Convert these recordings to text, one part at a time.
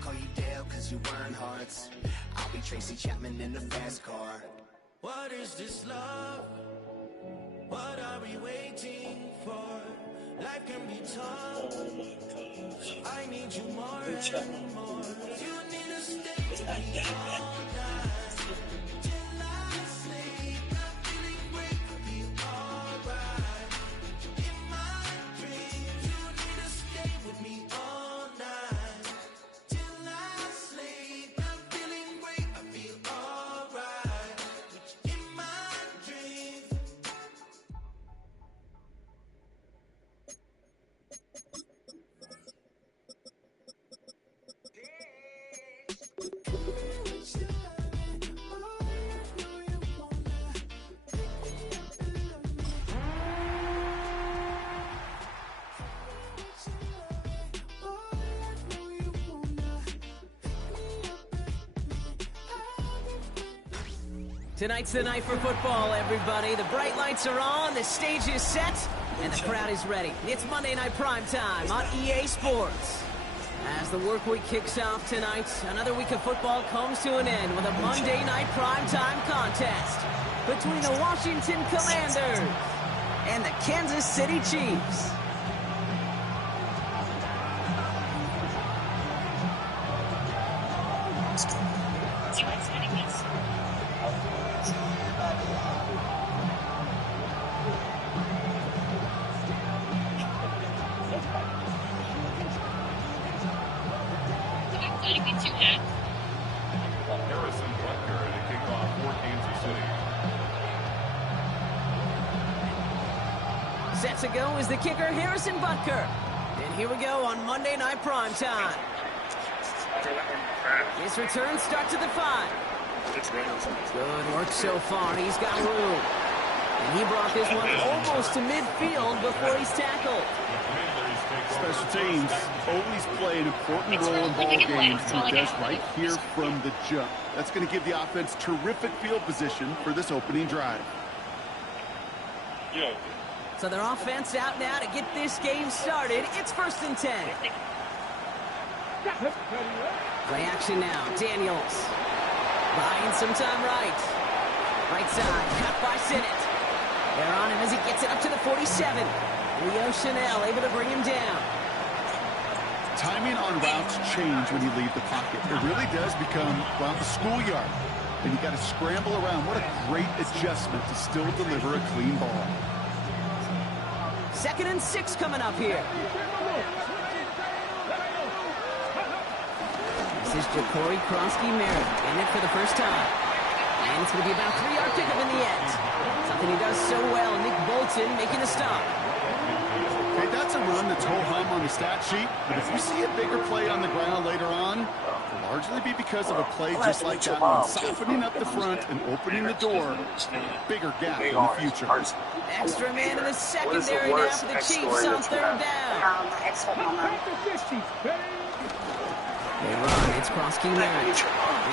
Call you Dale cause you burn hearts. I'll be Tracy Chapman in the fast car. What is this love? What are we waiting for? Life can be tough. I need you more and more. You need to stay with me all night. Till I sleep, I'm feeling great, I'll be alright. In my dreams, you need to stay with me all night. Till I sleep, I'm feeling great, I feel alright. In my dreams. Tonight's the night for football, everybody. The bright lights are on, the stage is set, and the crowd is ready. It's Monday Night Primetime on EA Sports. As the work week kicks off tonight, another week of football comes to an end with a Monday Night Primetime contest between the Washington Commanders and the Kansas City Chiefs. Harrison Butker to kick off for Kansas City. Set to go is the kicker, Harrison Butker. And here we go on Monday Night Primetime. His return starts at the 5. Good work so far. He's got room. And he brought this one almost to midfield before he's tackled. Special teams always play an important role in ball games, and it does right here from the jump. That's going to give the offense terrific field position for this opening drive. So their offense out now to get this game started. It's 1st and 10. Play action now. Daniels. Buying some time right. Right side. Cut by Sinnott. They're on him as he gets it up to the 47. Leo Chanel able to bring him down. Timing on routes change when you leave the pocket. It really does become, well, the schoolyard. And you got to scramble around. What a great adjustment to still deliver a clean ball. 2nd and 6 coming up here. This is Ja'Cory Kronsky-Merritt in it for the first time. And it's going to be about a 3-yard pickup in the end. Something he does so well. Nick Bolton making a stop. Okay, that's a run that's ho-hum on the stat sheet, but if you see a bigger play on the ground later on, it'll largely be because of a play just like that one, softening up the front and opening the door, bigger gap in the future. Extra man in the secondary now for the Chiefs on 3rd down. They run, it's Kronsky-Merritt.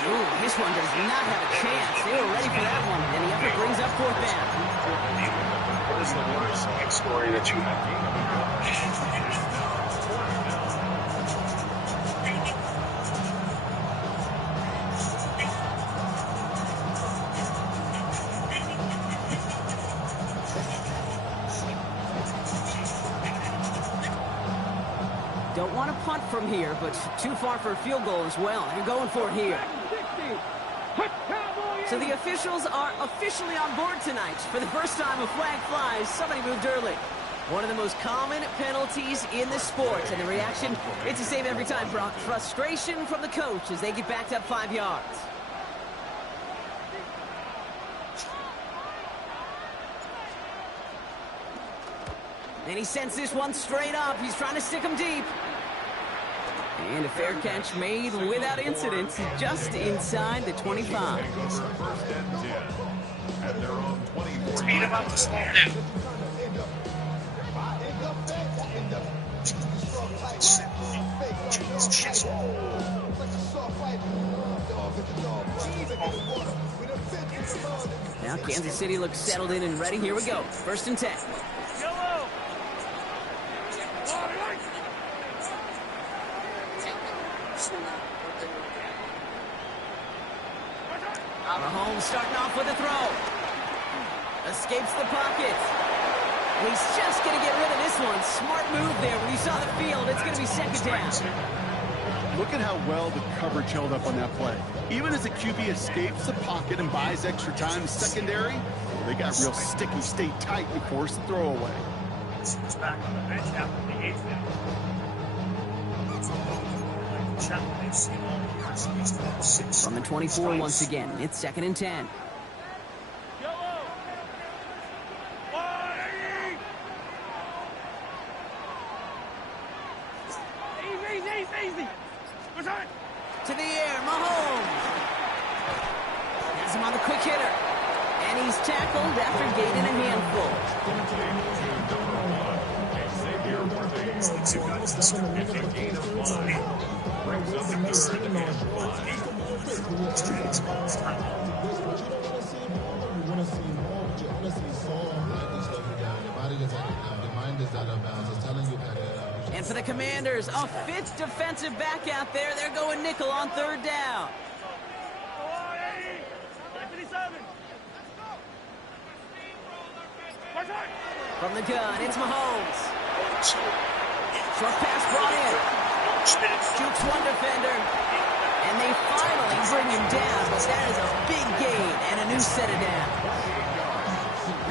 Ooh, this one does not have a chance. They were ready for that one, and the effort brings up 4th down. What is the worst X story that you have? Don't want to punt from here, but too far for a field goal as well. They're going for it here. So the officials are officially on board tonight. For the first time, a flag flies. Somebody moved early. One of the most common penalties in the sport. And the reaction, it's the same every time, Brock. Frustration from the coach as they get backed up 5 yards. And he sends this one straight up. He's trying to stick him deep. And a fair catch made without incident, just inside the 25. At their own 24. Ain't about to slow down. Now Kansas City looks settled in and ready. Here we go. 1st and 10. Mahomes starting off with a throw. Escapes the pocket. And he's just going to get rid of this one. Smart move there. When you saw the field, it's going to be second down. Look at how well the coverage held up on that play. Even as the QB escapes the pocket and buys extra time in secondary, they got real sticky, stayed tight, and forced the throw away. He's back on the bench after the 8th minute. From the 24 once again, it's 2nd and 10. To the air, Mahomes. Has him on the quick hitter. And he's tackled after gaining a handful. And for the Commanders, a 5th defensive back out there. They're going nickel on 3rd down. From the gun, it's Mahomes. Short pass brought in. Shoots one defender. And they finally bring him down, but that is a big gain and a new set of downs.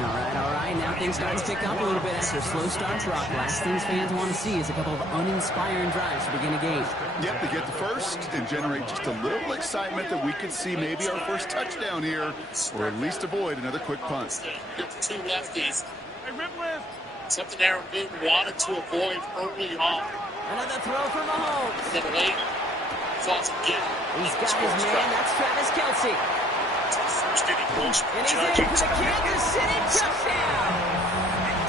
All right. Now things starting to pick up a little bit after a slow start for Brock. Last things fans want to see is a couple of uninspiring drives to begin a game. Yep, they get the first and generate just a little excitement that we could see maybe our first touchdown here, or at least avoid another quick punt. Two lefties. Something Aaron Newton wanted to avoid early on. Another throw for Mahomes. Then late, falls again. He's got his man. That's Travis Kelce. First inning push. And he's in for the Kansas City touchdown.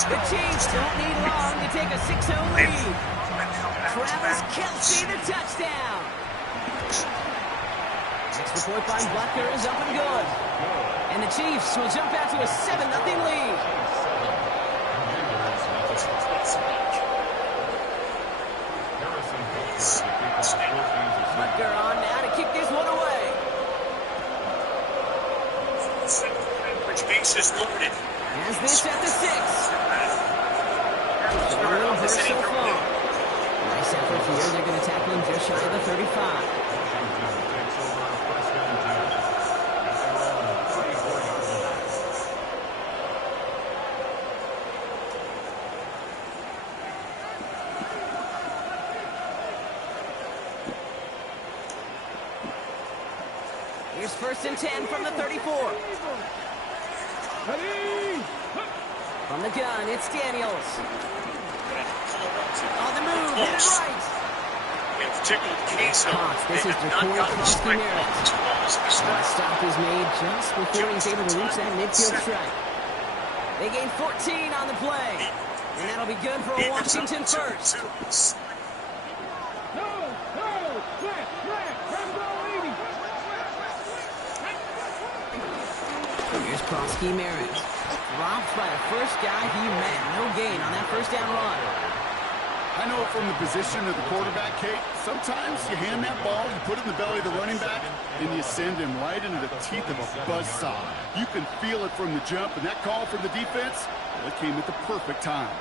The Chiefs don't need long to take a 6-0 lead. Travis Kelce, the touchdown. Extra point by Butker is up and good. And the Chiefs will jump out to a 7-0 lead. Butker on now to kick this one away. Which makes us loaded. Has this at the 6. A little burst so far. Nice effort here. They're going to tackle him just shy of the 35. Here's 1st and 10 from the 34. From the gun, it's Daniels. On the move, hit it right. In particular, the case of This is Jacory Cross-Ramirez. The stop is made just before he's able to reach that midfield strike. They gain 14 on the play. And that'll be good for a Washington first. Here's Cross-Ramirez. Dropped by the first guy he met. No gain on that first down run. I know from the position of the quarterback, Kate, sometimes you hand that ball, you put it in the belly of the running back, and you send him right into the teeth of a buzzsaw. You can feel it from the jump, and that call from the defense, well, it came at the perfect time.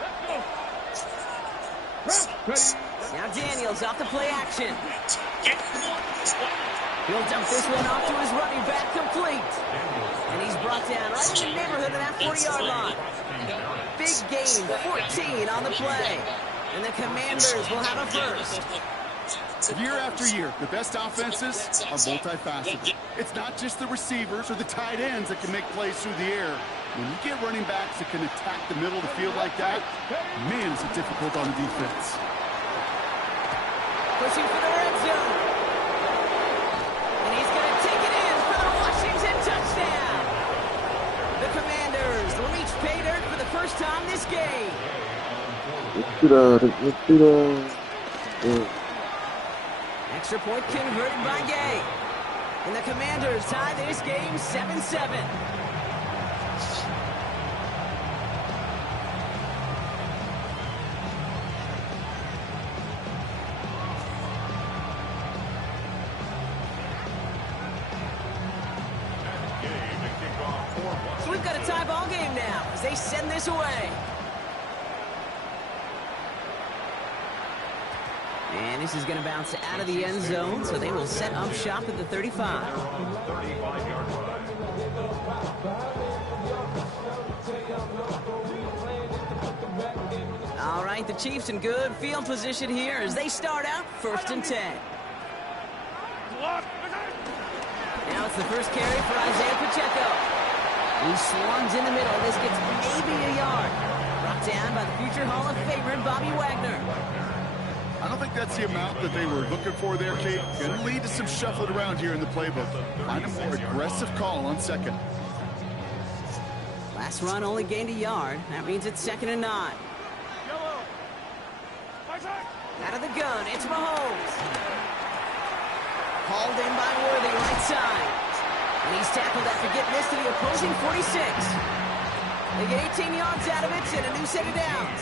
Now Daniels off the play action. He'll dump this one off to his running back, complete. And he's brought down right in the neighborhood of that 40-yard line. Big gain, 14 on the play. And the Commanders will have a first. Year after year, the best offenses are multifaceted. It's not just the receivers or the tight ends that can make plays through the air. When you get running backs that can attack the middle of the field like that, man, is it difficult on the defense. Pushing for the red zone. And he's going to take it in for the Washington touchdown. The Commanders reach pay dirt for the first time this game. Extra point converted by Gay. And the Commanders tie this game 7-7. So we've got a tie ball game now as they send this away. And this is going to bounce out of the end zone, so they will set up shop at the 35. 35-yard line. All right, the Chiefs in good field position here as they start out 1st and 10. Now it's the first carry for Isaiah Pacheco. He swarms in the middle. This gets maybe a yard. Brought down by the future Hall of Famer, Bobby Wagner. I don't think that's the amount that they were looking for there, Kate. Going to lead to some shuffling around here in the playbook. Find a more aggressive call on 2nd. Last run only gained a yard. That means it's 2nd and 9. Out of the gun, it's Mahomes. Hauled in by Worthy, right side. And he's tackled after getting this to the opposing 46. They get 18 yards out of it and a new set of downs.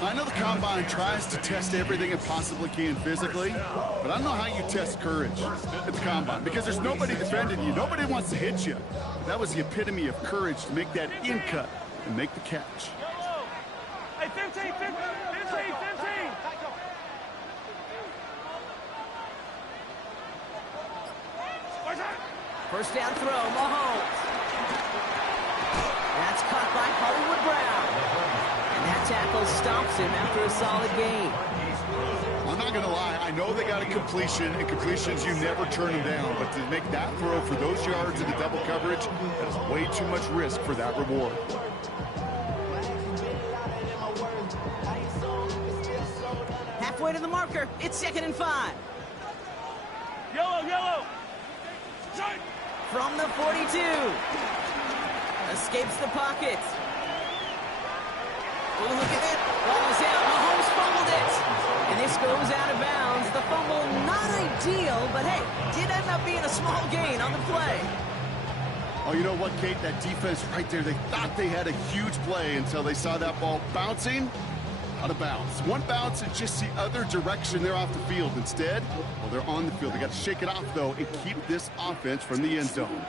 I know the Combine tries to test everything it possibly can physically, but I don't know how you test courage at the Combine because there's nobody defending you. Nobody wants to hit you. That was the epitome of courage to make that in cut and make the catch. Hey, 15. First down throw, Mahomes. That's caught by Hollywood Brown. And that tackle stops him after a solid gain. I'm not going to lie. I know they got a completion, and completions, you never turn them down. But to make that throw for those yards in the double coverage, that is way too much risk for that reward. Halfway to the marker. It's 2nd and 5. Yellow. From the 42. Escapes the pocket. Oh, look at that. Ball is out. Mahomes fumbled it. And this goes out of bounds. The fumble, not ideal, but hey, did end up being a small gain on the play. Oh, you know what, Kate? That defense right there, they thought they had a huge play until they saw that ball bouncing out of bounds. One bounce and just the other direction. They're off the field. Instead, well, they're on the field. They got to shake it off, though, and keep this offense from the end zone.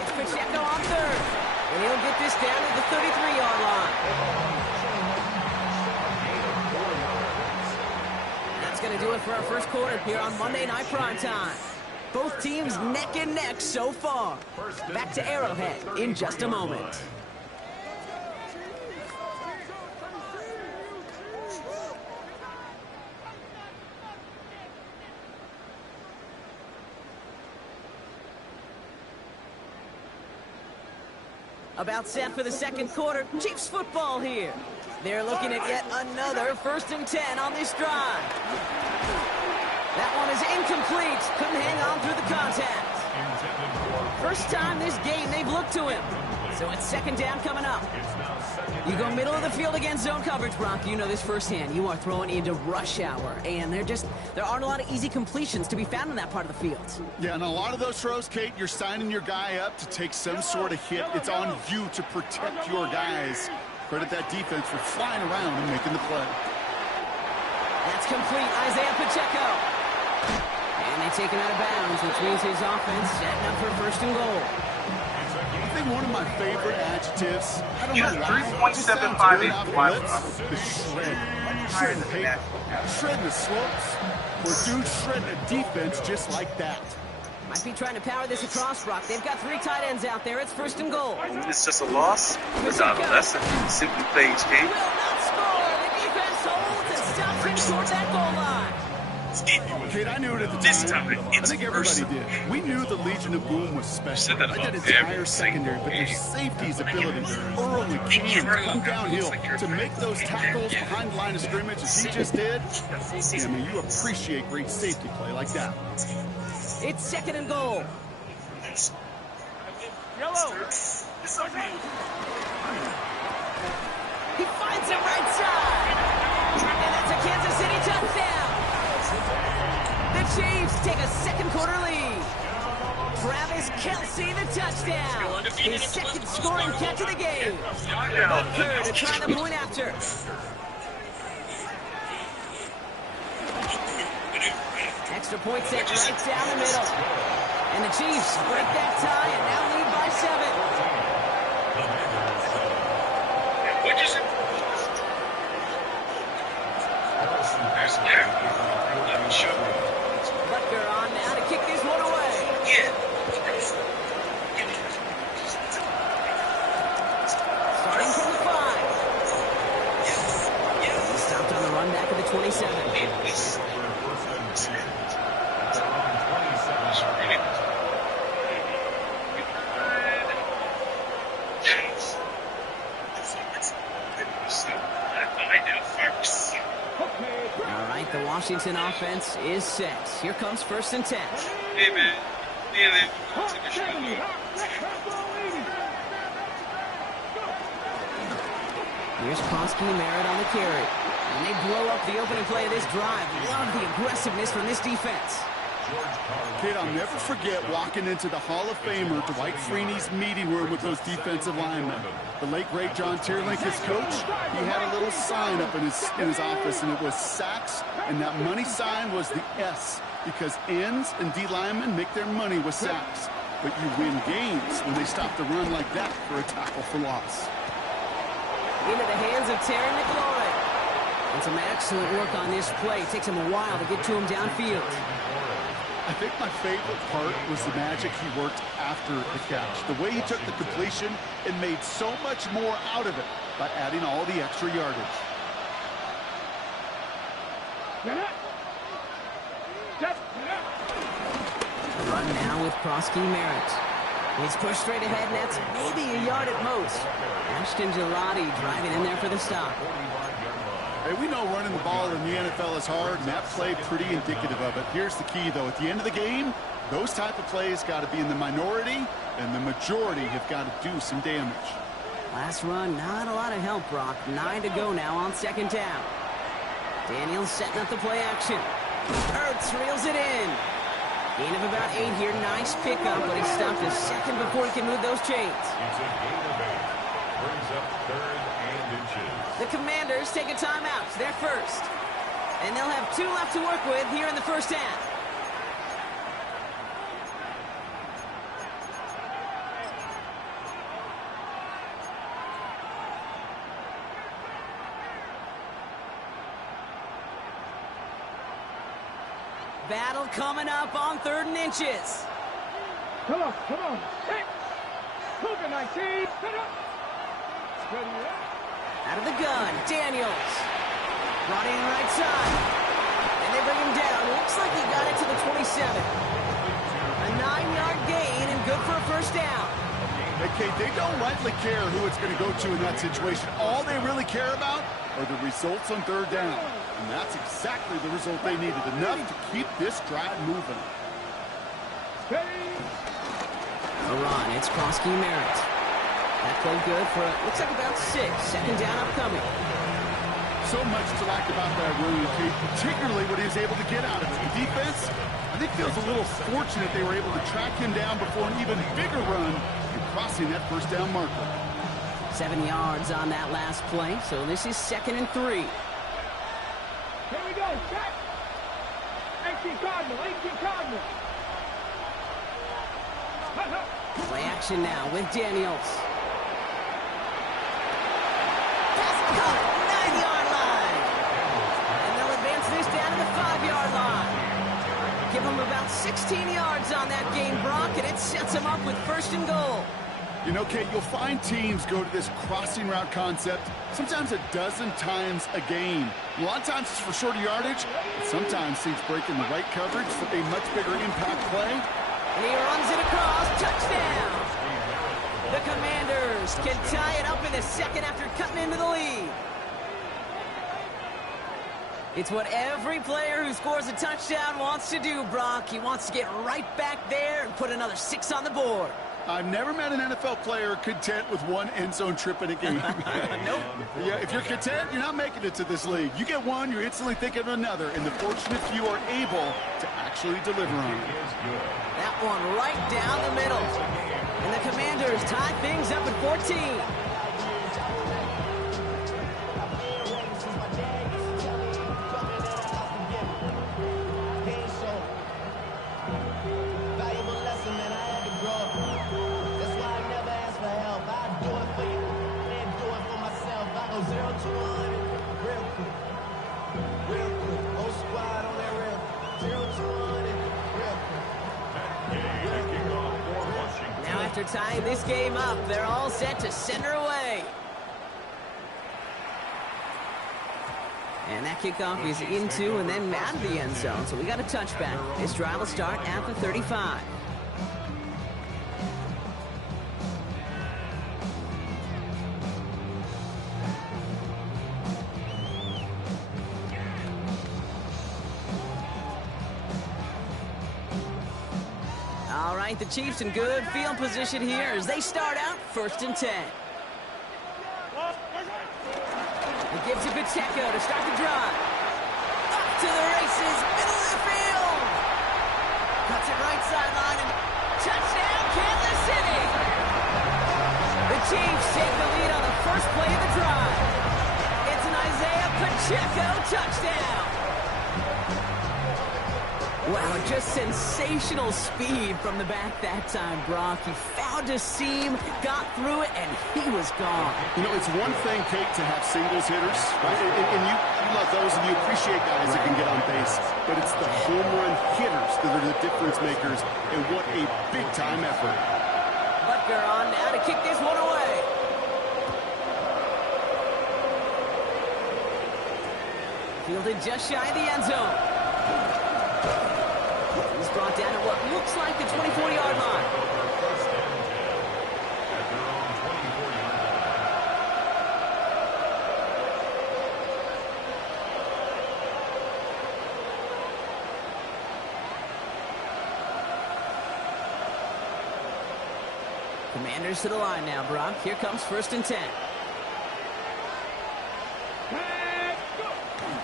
It's Pacheco on 3rd. And he'll get this down to the 33-yard line. That's going to do it for our first quarter here on Monday Night Primetime. Both teams neck and neck so far. Back to Arrowhead in just a moment. About set for the second quarter. Chiefs football here. They're looking at yet another 1st and 10 on this drive. That one is incomplete. Couldn't hang on through the contact. First time this game they've looked to him. So it's 2nd down coming up. You go middle of the field against zone coverage, Brock. You know this firsthand. You are throwing into rush hour. And there aren't a lot of easy completions to be found in that part of the field. Yeah, and a lot of those throws, Kate, you're signing your guy up to take some sort of hit. It's on you to protect your guys. Credit that defense for flying around and making the play. That's complete. Isaiah Pacheco. And they take him out of bounds, which means his offense setting up for 1st and goal. I think one of my favorite adjectives, I don't know why, 3.75 inch lips, the shred. Shredding the paper, shredding the slopes, or dude shredding a defense just like that. Might be trying to power this across, Brock. They've got 3 tight ends out there. It's 1st and goal. It's just a loss. It's not a lesson. Simply play each game. Will not score. The defense holds and stops him toward that goal line. Kate, I knew it at the This time. time, I it's think everybody personal. did. We knew the Legion of Boom was special. Said that Not about that entire every secondary, but their game. safety's ability early can come downhill to make those tackles behind the line of scrimmage as he just did. I mean, you appreciate great safety play like that. It's 2nd and goal. Yellow. He finds it right side. And that's a Kansas City touchdown. The Chiefs take a second quarter lead. Travis Kelce, the touchdown. His second scoring catch of the game. Butker to try the point after. Extra point set right down the middle. And the Chiefs break that tie and now lead by 7. What'd you say? Butker on now to kick this one away. Yeah. Starting from the 5. He stopped on the run back at the 27. All right, the Washington offense is set. Here comes 1st and 10. Hey, man. Yeah, take a shot. Here's Kronsky Merritt on the carry. And they blow up the opening play of this drive. Love the aggressiveness from this defense. Kid, I'll never forget walking into the Hall of Famer Dwight Freeney's meeting room with those defensive linemen. The late, great John Tierlink, his coach, he had a little sign up in his office, and it was sacks, and that money sign was the S, because ends and D linemen make their money with sacks. But you win games when they stop the run like that for a tackle for loss. Into the hands of Terry McLaurin. And some excellent work on this play. It takes him a while to get to him downfield. I think my favorite part was the magic he worked after the catch. The way he took the completion and made so much more out of it by adding all the extra yardage. Run now with Kronsky Merritt. He's pushed straight ahead, and that's maybe a yard at most. Ashton Gelati driving in there for the stop. Hey, we know running the ball in the NFL is hard, and that play pretty indicative of it. Here's the key, though. At the end of the game, those type of plays got to be in the minority, and the majority have got to do some damage. Last run, not a lot of help, Brock. 9 to go now on 2nd down. Daniels setting up the play action. Ertz reels it in. Gain of about 8 here. Nice pickup, but he stopped a second before he can move those chains. It's a gain of 8. Brings up 3rd and inches. The Commanders take a timeout. They're first. And they'll have 2 left to work with here in the first half. Battle coming up on 3rd and inches. Come on. Hey. Cougar 19. Out of the gun, Daniels. Brought in right side. And they bring him down. Looks like he got it to the 27. A 9-yard gain and good for a first down. Hey, Kate, they don't lightly care who it's going to go to in that situation. All they really care about are the results on 3rd down. And that's exactly the result they needed. Enough to keep this drive moving. A run. It's Kronsky Merritt. That played good for, looks like about 6. 2nd down upcoming. So much to like about that run, Kate, particularly what he was able to get out of it. The defense, I think, feels a little fortunate they were able to track him down before an even bigger run and crossing that 1st down marker. 7 yards on that last play, so this is 2nd and 3. Here we go. Check. 18 Cardinal. Play action now with Daniels. Pass caught at 9-yard line. And they'll advance this down to the 5-yard line. Give them about 16 yards on that game, Brock, and it sets them up with 1st and goal. You know, Kate, you'll find teams go to this crossing route concept sometimes a dozen times a game. A lot of times it's for shorter yardage, but sometimes teams break in the right coverage for a much bigger impact play. And he runs it across. Touchdown! The Commanders can tie it up in the 2nd after cutting into the lead. It's what every player who scores a touchdown wants to do, Brock. He wants to get right back there and put another 6 on the board. I've never met an NFL player content with one end zone trip in a game. Nope. Yeah, if you're content, you're not making it to this league. You get one, you're instantly thinking of another, and the fortunate few are able to actually deliver on it. That one right down the middle. And the Commanders tie things up at 14. After tying this game up, they're all set to center away. And that kickoff is into and then out of the end zone. So we got a touchback. This drive will start at the 35. All right, the Chiefs in good field position here as they start out 1st and 10. It gives to Pacheco to start the drive. Up to the races, middle of the field. Cuts it right sideline and touchdown, Kansas City. The Chiefs take the lead on the first play of the drive. It's an Isaiah Pacheco touchdown. Wow, just sensational speed from the back that time, Brock. He found a seam, got through it, and he was gone. You know, it's one thing, Kate, to have singles hitters, right? And you love those, and you appreciate guys that can get on base. But it's the home run hitters that are the difference makers, and what a big-time effort. Butker on now to kick this one away. Fielded just shy of the end zone. He's brought down at what looks like the 24-yard line. Commanders to the line now, Brock. Here comes 1st and 10.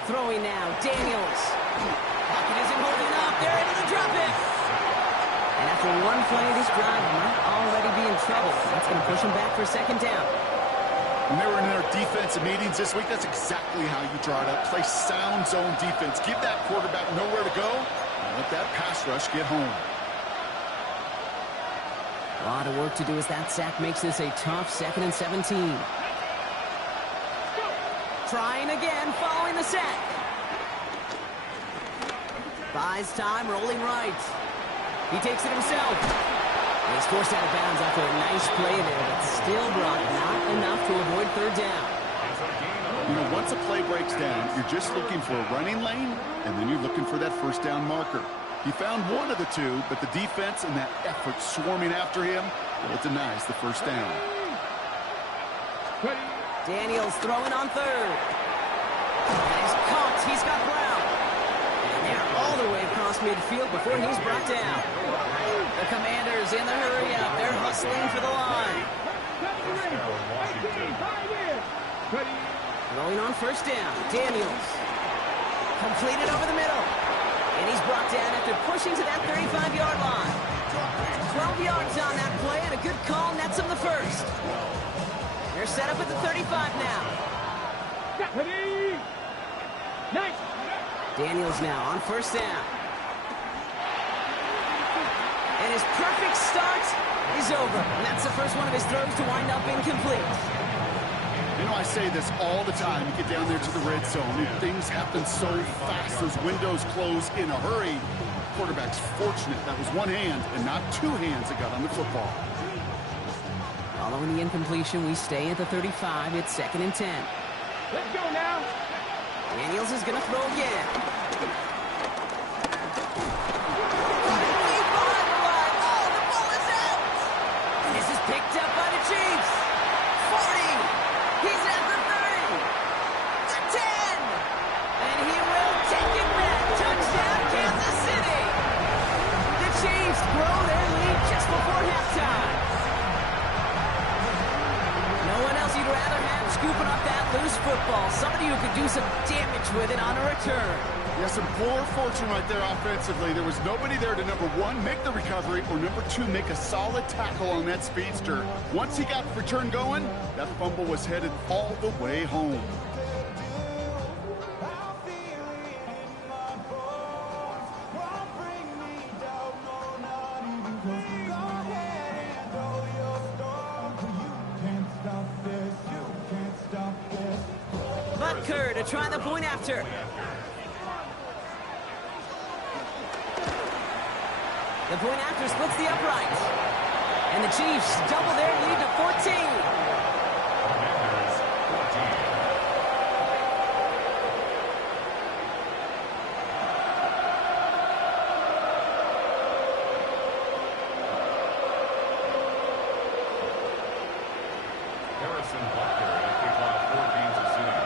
Throwing now, Daniels. Pocket isn't holding up. They're able to drop it. And after one play, this drive might already be in trouble. That's going to push him back for 2nd down. When they were in their defensive meetings this week, that's exactly how you draw it up. Play sound zone defense. Give that quarterback nowhere to go, and let that pass rush get home. A lot of work to do as that sack makes this a tough 2nd and 17. Trying again, following the sack. Buys time, rolling right. He takes it himself. And he's forced out of bounds after a nice play there, but still brought not enough to avoid 3rd down. You know, once a play breaks down, you're just looking for a running lane, and then you're looking for that 1st down marker. He found one of the two, but the defense and that effort swarming after him, well, it denies the 1st down. Daniels throwing on 3rd. And he's caught. He's got Brown. And they're all the way across midfield before he's brought down. The Commanders in the hurry up. They're hustling for the line. Throwing on 1st down. Daniels. Completed over the middle. And he's brought down after pushing to that 35-yard line. 12 yards on that play, and a good call nets him the 1st. They're set up at the 35 now. Daniels now on 1st down. And his perfect start is over. And that's the first one of his throws to wind up incomplete. You know, I say this all the time. You get down there to the red zone, and things happen so fast. Those windows close in a hurry. Quarterback's fortunate. That was one hand and not two hands that got on the football. Following the incompletion, we stay at the 35. It's 2nd and 10. Let's go now. Daniels is going to throw again. And this is picked up by the Chiefs. 40. He's at the 30. The 10. And he will take it back. Touchdown, Kansas City. The Chiefs grow their lead just before halftime. No one else you'd rather have scooping up that loose football. Somebody who could do some damage with it on a return. Yeah, some poor fortune right there offensively. There was nobody there to, number one, make the recovery, or number two, make a solid tackle on that speedster. Once he got the return going, that fumble was headed all the way home. Butker to try the point after. The point after splits the uprights. And the Chiefs double their lead to 14. Commanders 14. Harrison Butker at kickoff for Kansas City.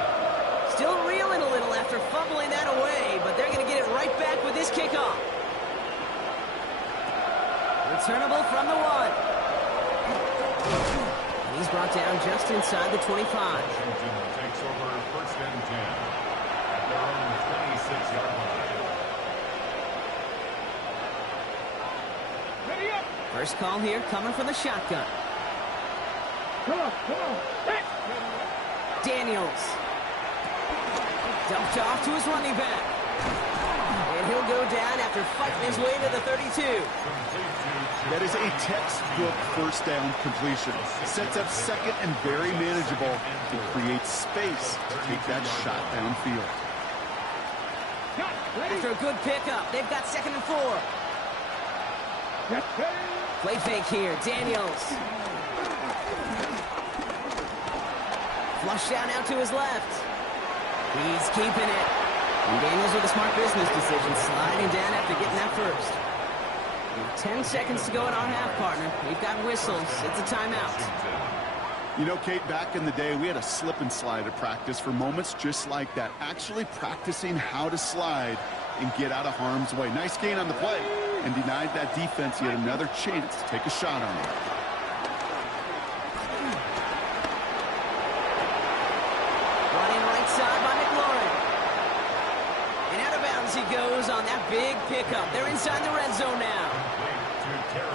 Still reeling a little after fumbling that away, but they're going to get it right back with this kickoff. Returnable from the 1. And he's brought down just inside the 25. Washington takes over first and 10 at their own 26-yard line. Ready up. First call here coming from the shotgun. Come on, come on. Set. Daniels. Dumped off to his running back. And he'll go down after fighting his way to the 32. That is a textbook first down completion. Sets up second and very manageable to create space to take that shot downfield. Cut. Ready. After a good pickup, they've got second and 4. Set. Ready. Play fake here, Daniels. Flush down out to his left. He's keeping it. And Daniels with a smart business decision, sliding down after getting that first. With 10 seconds to go in our half, partner. We've got whistles. It's a timeout. You know, Kate, back in the day, we had a slip and slide at practice for moments just like that. Actually practicing how to slide and get out of harm's way. Nice gain on the play, and denied that defense yet another chance to take a shot on it. Running right side by McLaurin. And out of bounds he goes on that big pickup. They're inside the red zone now.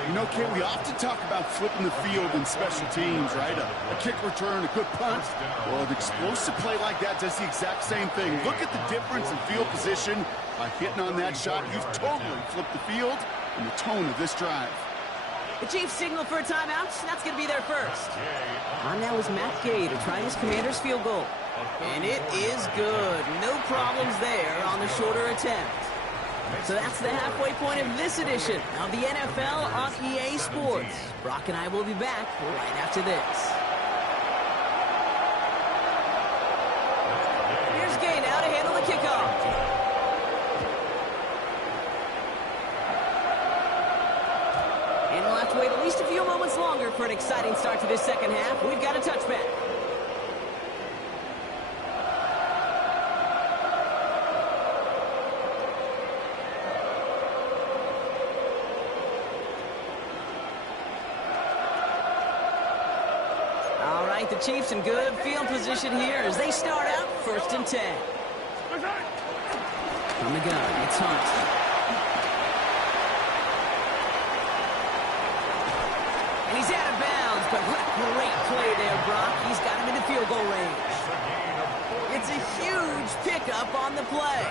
You know, Kate, we often talk about flipping the field in special teams, right? A kick return, a good punt. Well, an explosive play like that does the exact same thing. Look at the difference in field position. By hitting on that shot, you've totally flipped the field and the tone of this drive. The Chiefs signal for a timeout. That's going to be their first. On now is Matt Gay to try his Commanders field goal. And it is good. No problems there on the shorter attempt. So that's the halfway point of this edition of the NFL on EA Sports. Brock and I will be back right after this. Here's Gay now to handle the kickoff. And we'll have to wait at least a few moments longer for an exciting start to this second half. We've got a touchback. All right, the Chiefs in good field position here as they start out first and 10. From the gun, it's Hunt. And he's out of bounds, but what a great play there, Brock. He's got him into field goal range. It's a huge pickup on the play.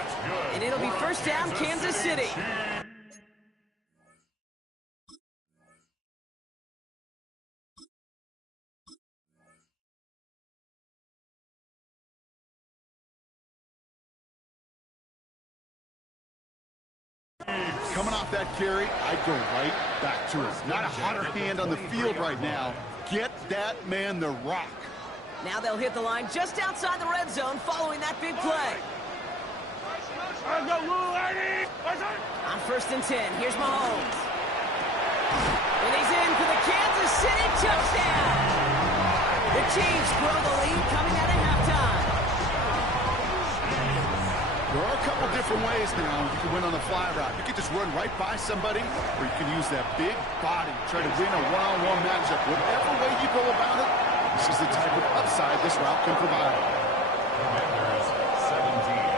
And it'll be first down, Kansas City. Coming off that carry, I'd go right back to it. Not a hotter hand on the field right now. Get that man the rock. Now they'll hit the line just outside the red zone following that big play. On first and 10, here's Mahomes. And he's in for the Kansas City touchdown. The Chiefs grow the lead coming out of halftime. There are a couple different ways now you can win on the fly route. You can just run right by somebody, or you can use that big body, try to win a one-on-one matchup. Whatever way you go about it, this is the type of upside this route can provide. Commanders 17.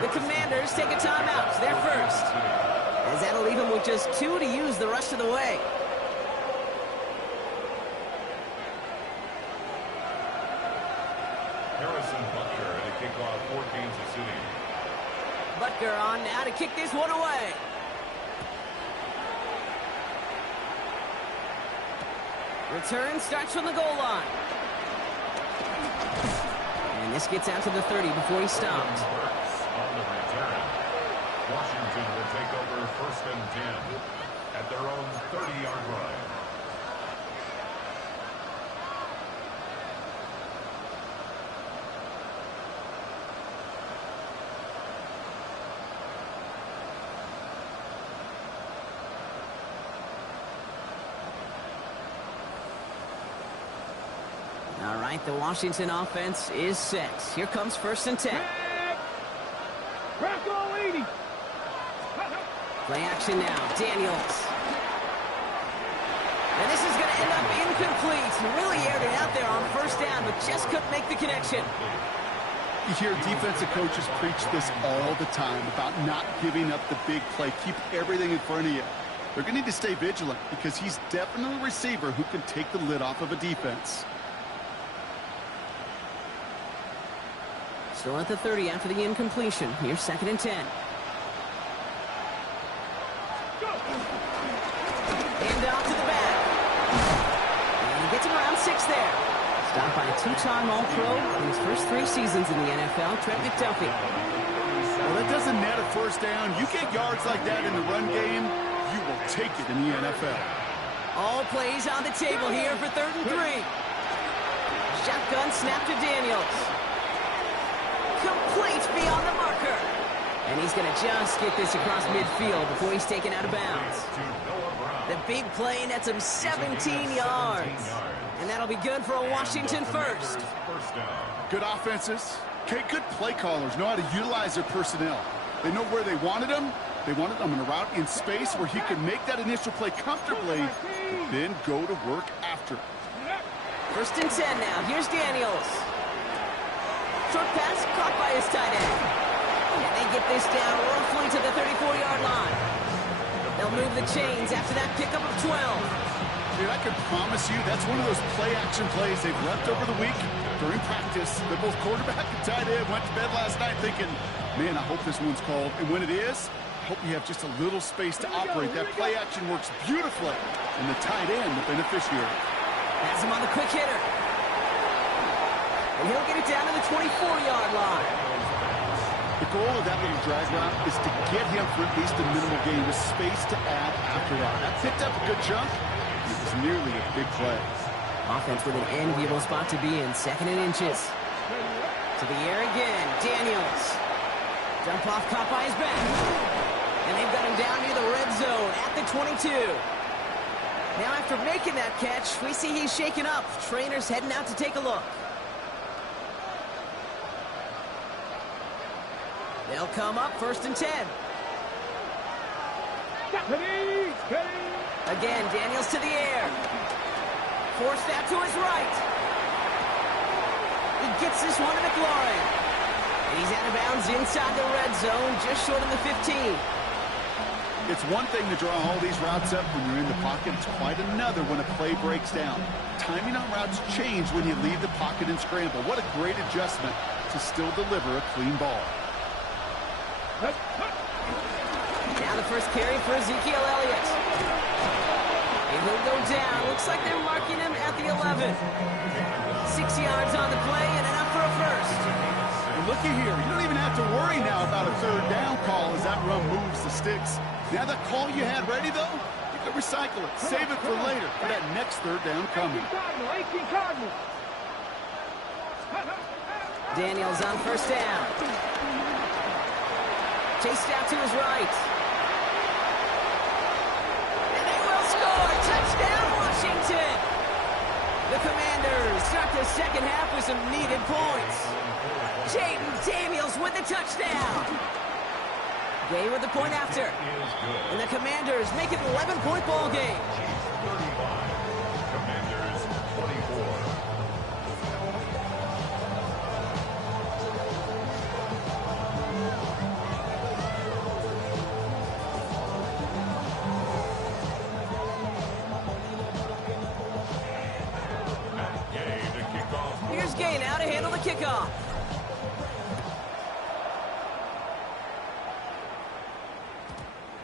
The Commanders take a timeout. They're first. As that'll leave them with just 2 to use the rest of the way. Harrison Butker at a kickoff for Kansas City. Butker on now to kick this one away. Return starts from the goal line. And this gets out to the 30 before he stopped. On the return, Washington will take over 1st and 10 at their own 30-yard line. All right, the Washington offense is set. Here comes 1st and 10. Rocco 80. Play action now. Daniels. And this is going to end up incomplete. He really aired it out there on 1st down, but just couldn't make the connection. You hear defensive coaches preach this all the time about not giving up the big play. Keep everything in front of you. They're going to need to stay vigilant because he's definitely a receiver who can take the lid off of a defense. Still at the 30 after the incompletion. Here's 2nd and 10. Hand off to the back. And he gets him around 6 there. Stopped by a 2-time All-Pro in his first 3 seasons in the NFL, Trent McDuffie. Well, that doesn't net a 1st down. You get yards like that in the run game, you will take it in the NFL. All plays on the table here for 3rd and 3. Shotgun snap to Daniels. Complete beyond the marker. And he's going to just get this across midfield before he's taken out of bounds. The big play nets him 17 yards. And that'll be good for a Washington first. Good offenses. Okay, good play callers know how to utilize their personnel. They know where they wanted him. They wanted him in a route in space where he could make that initial play comfortably, but then go to work after. 1st and 10 now. Here's Daniels. Short pass caught by his tight end. And they get this down roughly to the 34-yard line. They'll move the chains after that pickup of 12. Dude, I can promise you that's one of those play-action plays they've left over the week during practice. They're both quarterback and tight end went to bed last night thinking, man, I hope this one's called. And when it is, I hope you have just a little space to operate. That play-action works beautifully. And the tight end, the beneficiary. Has him on the quick hitter. And he'll get it down to the 24-yard line. The goal of that little drag route is to get him for at least a minimal gain with space to add after that. That picked up a good chunk. It was nearly a big play. Offense with an enviable spot to be in. 2nd and inches. To the air again. Daniels. Dump off caught by his back. And they've got him down near the red zone at the 22. Now after making that catch, we see he's shaken up. Trainers heading out to take a look. They'll come up 1st and 10. Again, Daniels to the air. Forced out to his right. He gets this one to McLaurin. And he's out of bounds inside the red zone, just short of the 15. It's one thing to draw all these routes up when you're in the pocket. It's quite another when a play breaks down. Timing on routes change when you leave the pocket and scramble. What a great adjustment to still deliver a clean ball. Now the first carry for Ezekiel Elliott. And he'll go down. Looks like they're marking him at the 11. 6 yards on the play and enough for a first. And looky here, you don't even have to worry now about a 3rd down call as that run moves the sticks. Now that call you had ready, though, you can recycle it. Save it for later for that next 3rd down coming. Daniels on 1st down. Chased out to his right. And they will score! Touchdown, Washington! The Commanders start the 2nd half with some needed points. Jaden Daniels with the touchdown. Gay with the point after. And the Commanders make it an 11-point ball game. 35. Commanders 24. Here's Gay now to handle the kickoff.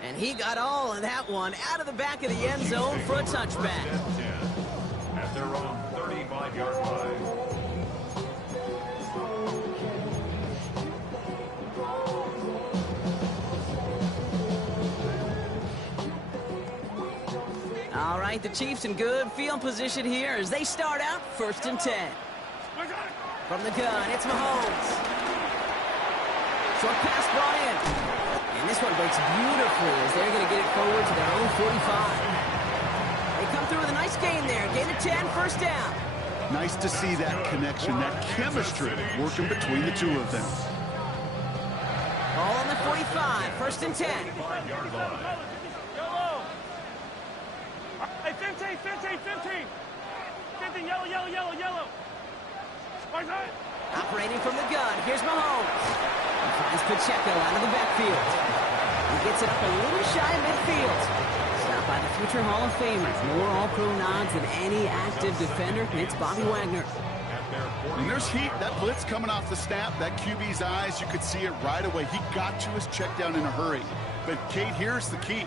And he got all of that one out of the back of the end zone for a touchback. At their own 35-yard line. All right, the Chiefs in good field position here as they start out 1st and 10. From the gun, it's Mahomes. Short pass brought in. And this one breaks beautifully as they're going to get it forward to their own 45. They come through with a nice gain there. Gain of 10, 1st down. Nice to see that connection, that chemistry working between the two of them. Ball on the 45, 1st and 10. 5-yard line. Hey, 15, 15, 15. 15, yellow, yellow, yellow, yellow. Right side. Operating from the gun, here's Mahomes. He finds Pacheco out of the backfield. He gets it up a little shy of midfield. Stopped by the future Hall of Famers. More All-Pro nods than any active defender. It's Bobby Wagner. And there's heat. That blitz coming off the snap, that QB's eyes, you could see it right away. He got to his check down in a hurry. But, Kate, here's the key.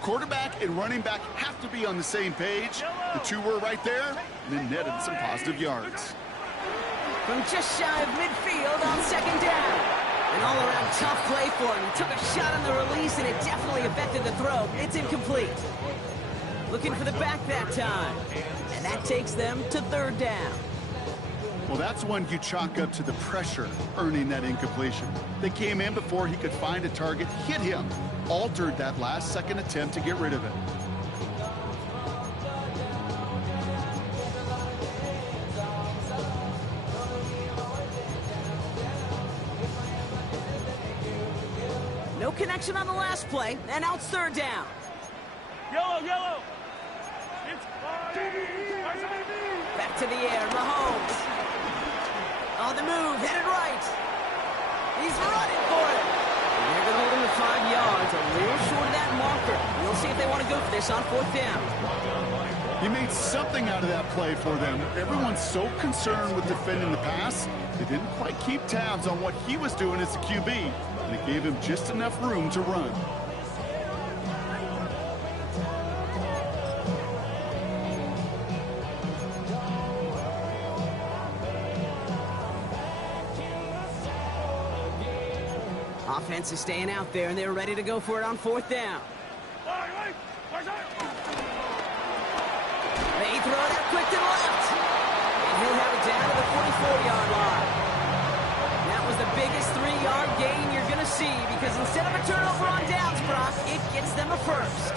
Quarterback and running back have to be on the same page. The two were right there, and then netted some positive yards. From just shy of midfield on 2nd down. An all-around tough play for him. He took a shot on the release, and it definitely affected the throw. It's incomplete. Looking for the back that time. And that takes them to 3rd down. Well, that's one you chalk up to the pressure earning that incompletion. They came in before he could find a target, hit him, altered that last-second attempt to get rid of it. No connection on the last play, and now it's 3rd down. Yellow, yellow. It's Back to the air, Mahomes. On the move, headed right. He's running for it. And they're going to hold him to 5 yards, a little short of that marker. We'll see if they want to go for this on 4th down. He made something out of that play for them. Everyone's so concerned with defending the pass, they didn't quite keep tabs on what he was doing as the QB, and it gave him just enough room to run. Offense is staying out there, and they're ready to go for it on 4th down. They throw it out quick to the left. And he'll have it down to the 44-yard line. That was the biggest 3-yard gain you're going to see because instead of a turnover on downs, Brock, it gets them a 1st.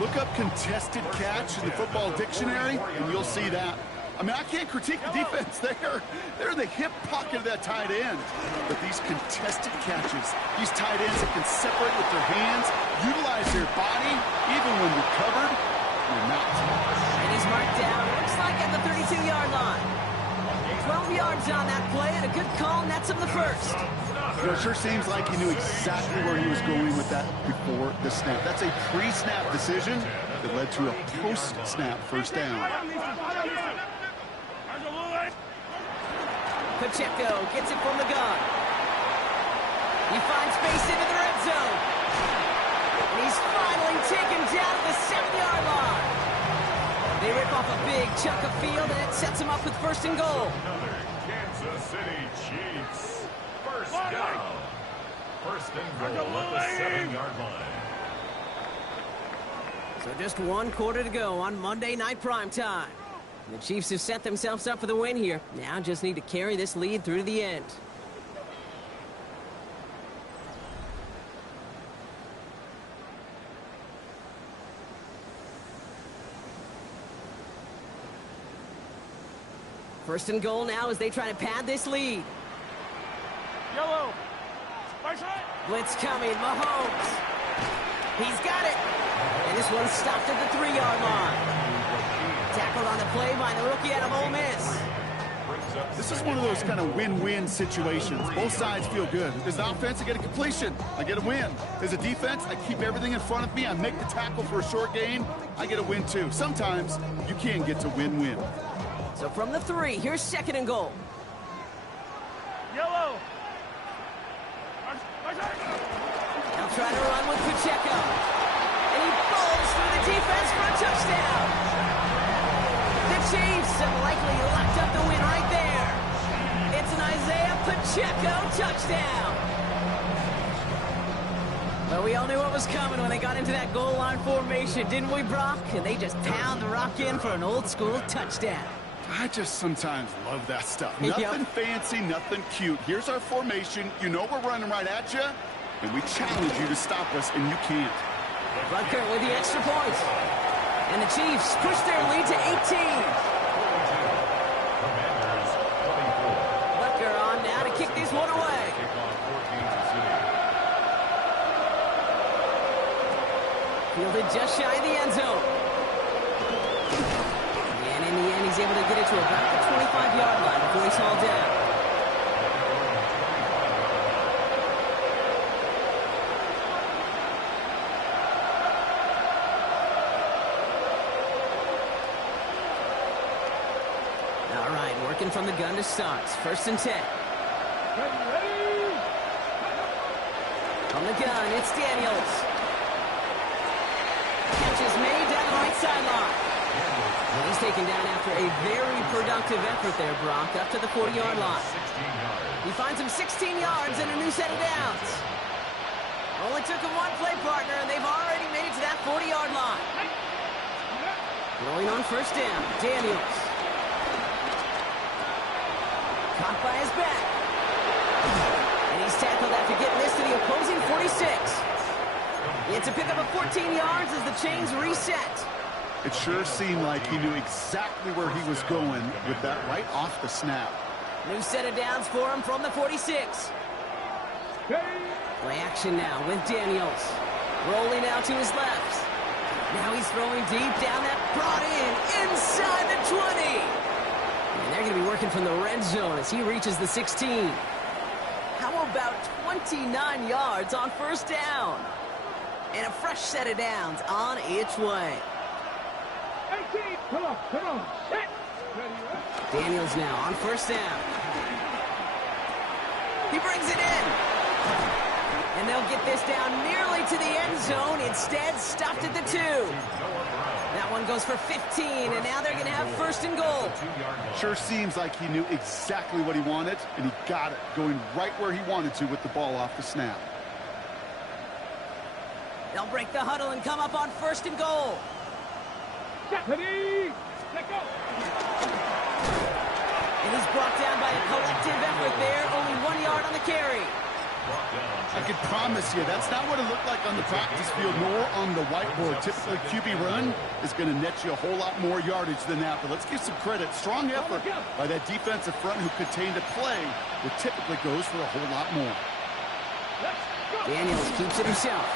Look up contested catch in the football dictionary, and you'll see that. I mean, I can't critique the defense there. They're in the hip pocket of that tight end. But these contested catches, these tight ends that can separate with their hands, utilize their body, even when you're covered, you're not. And he's marked down, looks like at the 32-yard line. 12 yards on that play, and a good call nets him the 1st. You know, it sure seems like he knew exactly where he was going with that before the snap. That's a pre-snap decision that led to a post-snap 1st down. Pacheco gets it from the gun. He finds space into the red zone. And he's finally taken down at the 7-yard line. They rip off a big chunk of field, and it sets him up with 1st and goal. Another Kansas City Chiefs. 1st down. 1st and goal at the 7-yard line. So just 1 quarter to go on Monday Night Primetime. The Chiefs have set themselves up for the win here. Now just need to carry this lead through to the end. First and goal now as they try to pad this lead. yellow. Right side. Blitz coming, Mahomes. He's got it. And this one's stopped at the 3-yard line. Tackled on the play by the rookie out of Ole Miss. This is one of those kind of win-win situations. Both sides feel good. As an offense, I get a completion. I get a win. As a defense, I keep everything in front of me. I make the tackle for a short gain. I get a win, too. Sometimes you can get to win-win. So from the 3, here's 2nd and goal. Yellow. Now try to run with Pacheco. And he falls through the defense for a touchdown. The Chiefs have likely locked up the win right there. It's an Isaiah Pacheco touchdown. Well, we all knew what was coming when they got into that goal line formation, didn't we, Brock? And they just pound the rock in for an old-school touchdown. I just sometimes love that stuff. Yep. Nothing fancy, nothing cute. Here's our formation. You know we're running right at you, and we challenge you to stop us, and you can't. Butker with the extra point. And the Chiefs push their lead to 18. Commanders 24. Butker on now to kick this one away. Kickoff for Kansas City. Fielded just shy of the end zone. And in the end, he's able to get it to about the 25-yard line before he's hauled down. All right, working from the gun to start. 1st and 10. From the gun, it's Daniels. Catch is made down the right sideline. Well, he's taken down after a very productive effort there, Brock, up to the 40-yard line. 16 yards. He finds him 16 yards and a new set of downs. Only took him one play, partner, and they've already made it to that 40-yard line. Rolling on 1st down, Daniels. Caught by his back. And he's tackled after getting this to the opposing 46. It's a pickup of 14 yards as the chains reset. It sure seemed like he knew exactly where he was going with that right off the snap. New set of downs for him from the 46. Play action now with Daniels. Rolling out to his left. Now he's throwing deep down that brought in inside the 20. And they're going to be working from the red zone as he reaches the 16. How about 29 yards on 1st down? And a fresh set of downs on its way. 18, come on, set. Daniels now on 1st down. He brings it in. And they'll get this down nearly to the end zone. Instead, stopped at the 2. That one goes for 15, and now they're going to have 1st and goal. Sure seems like he knew exactly what he wanted, and he got it, going right where he wanted to with the ball off the snap. They'll break the huddle and come up on 1st and goal. Ready, let go. And he's brought down by a collective effort there. Only 1 yard on the carry. I can promise you that's not what it looked like on the practice field nor on the whiteboard. Typically, QB run is going to net you a whole lot more yardage than that. But let's give some credit. Strong effort by that defensive front who contained a play that typically goes for a whole lot more. Daniels keeps it himself.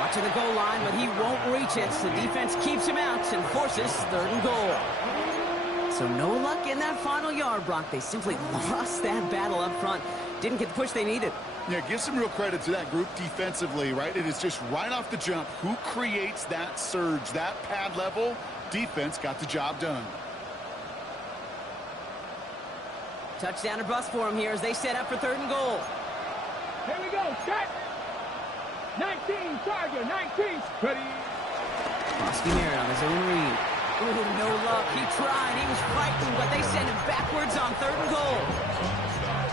Watching the goal line, but he won't reach it. The defense keeps him out and forces 3rd and goal. So no luck in that final yard, Brock. They simply lost that battle up front. Didn't get the push they needed. Yeah, give some real credit to that group defensively, right? It is just right off the jump. Who creates that surge, that pad level? Defense got the job done. Touchdown or bust for him here as they set up for 3rd and goal. Here we go, set. 19, Tiger, 19. Ready. Frosty Merritt on his own read. Ooh, no luck. He tried. He was fighting, but they send him backwards on 3rd and goal.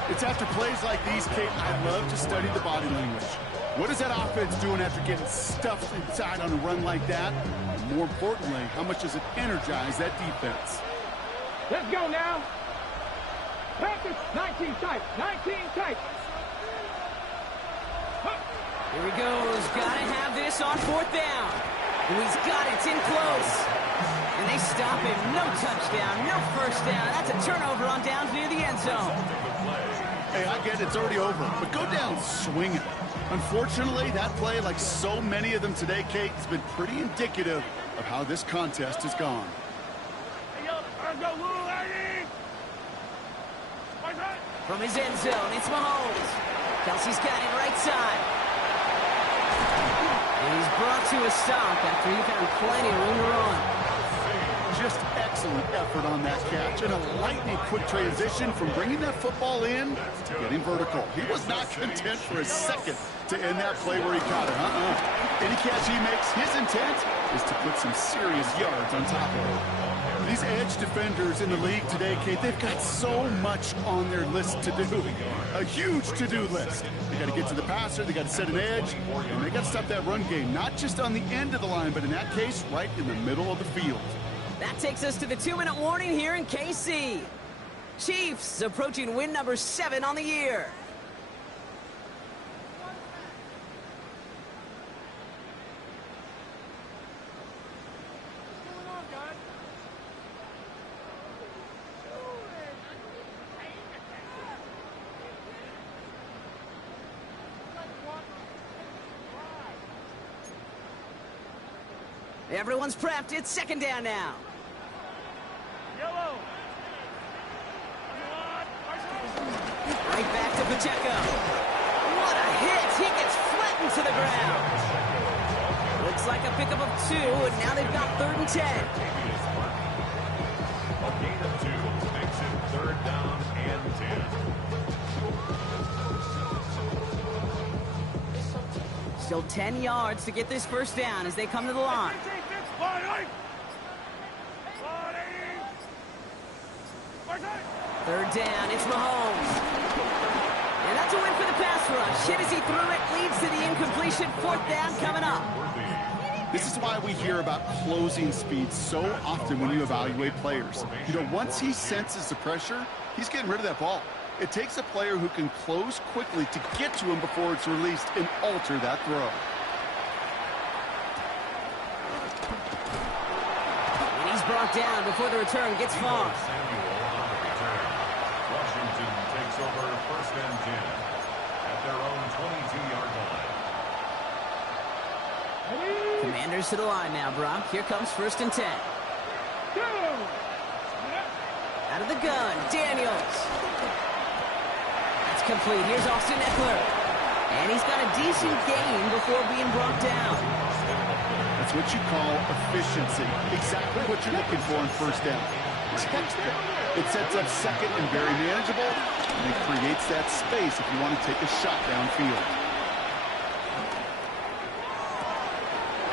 It's after plays like these, Kate, I love to study the body language. What is that offense doing after getting stuffed inside on a run like that? And more importantly, how much does it energize that defense? Let's go now. Practice, 19 tight, 19 tight. Here he goes. Gotta have this on 4th down. And he's got it. It's in close. And they stop him. No touchdown. No 1st down. That's a turnover on downs near the end zone. Hey, I get it. It's already over. But go down swinging. Unfortunately, that play, like so many of them today, Kate, has been pretty indicative of how this contest has gone. From his end zone, it's Mahomes. Kelsey's got it right side. And he's brought to a stop after he found plenty of room to run. Just excellent effort on that catch and a lightning quick transition from bringing that football in to getting vertical. He was not content for a second to end that play where he caught it. Any catch he makes, his intent is to put some serious yards on top of it. These edge defenders in the league today, Kate, they've got so much on their list to do. A huge to-do list. They got to get to the passer, they got to set an edge, and they got to stop that run game, not just on the end of the line, but in that case, right in the middle of the field. That takes us to the 2-minute warning here in KC. Chiefs approaching win number 7 on the year. Everyone's prepped. It's second down now. Yellow. Right back to Pacheco. What a hit. He gets flattened to the ground. Looks like a pickup of 2, and now they've got 3rd and 10. A gain of 2 makes it 3rd down and 10. Still 10 yards to get this first down as they come to the line. Third down, it's Mahomes. And that's a win for the pass rush. Hit as he threw it, leads to the incompletion. 4th down coming up. This is why we hear about closing speed so often when you evaluate players. You know, once he senses the pressure, he's getting rid of that ball. It takes a player who can close quickly to get to him before it's released and alter that throw. And he's brought down before the return gets far. Washington takes over 1st and 10 at their own 22-yard line. Commanders to the line now, Brock. Here comes 1st and 10. Out of the gun, Daniels. That's complete. Here's Austin Eckler. And he's got a decent gain before being brought down. That's what you call efficiency. Exactly what you're looking for on 1st down. It sets up 2nd and very manageable, and it creates that space if you want to take a shot downfield.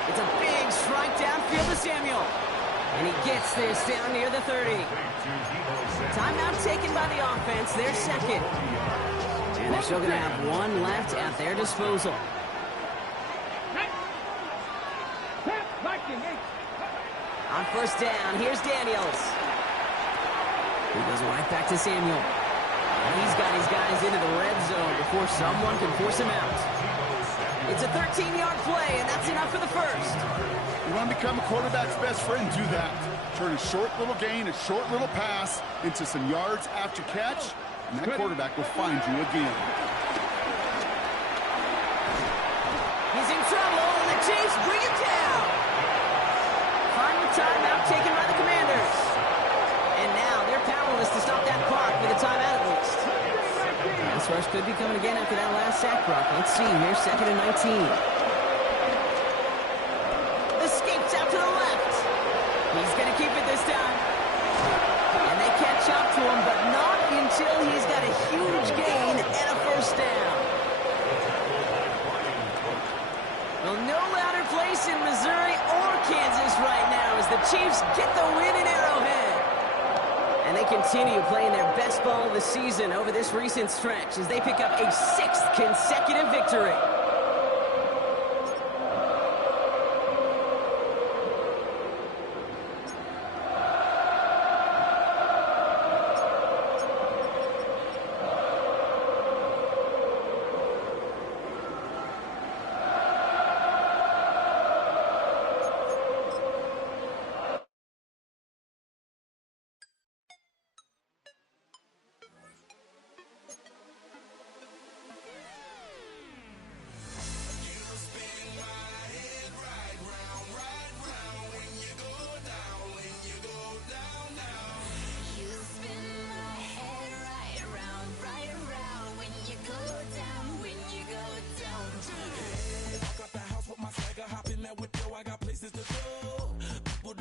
It's a big strike downfield to Samuel. And he gets this down near the 30. Timeout taken by the offense, their 2nd. And they're still going to have 1 left at their disposal. On 1st down, here's Daniels. He goes right back to Samuel. And he's got his guys into the red zone before someone can force him out. It's a 13-yard play, and that's enough for the 1st. You want to become a quarterback's best friend, do that. Turn a short little gain, a short little pass into some yards after catch, and that quarterback will find you again. He's in trouble, and the Chiefs bring him down. Final timeout taken by the Commanders. And now they're powerless to stop that clock with a timeout at least. Pass rush could be coming again after that last sack, Brock. Let's see here, 2nd and 19. Escapes out to the left. He's going to keep it this time. And they catch up to him, but not until he's got a huge gain and a 1st down. Well, no louder place in Missouri or Kansas right now as the Chiefs get the win in Arrowhead. And they continue playing their best ball of the season over this recent stretch as they pick up a 6th consecutive victory.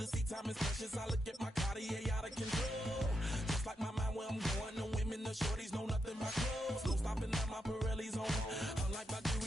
the seat, time is precious. I look at my Cartier out of control. Just like my mind where I'm going, the women, the shorties know nothing but clothes. No stopping at my Pirelli's on. Unlike my jewelry.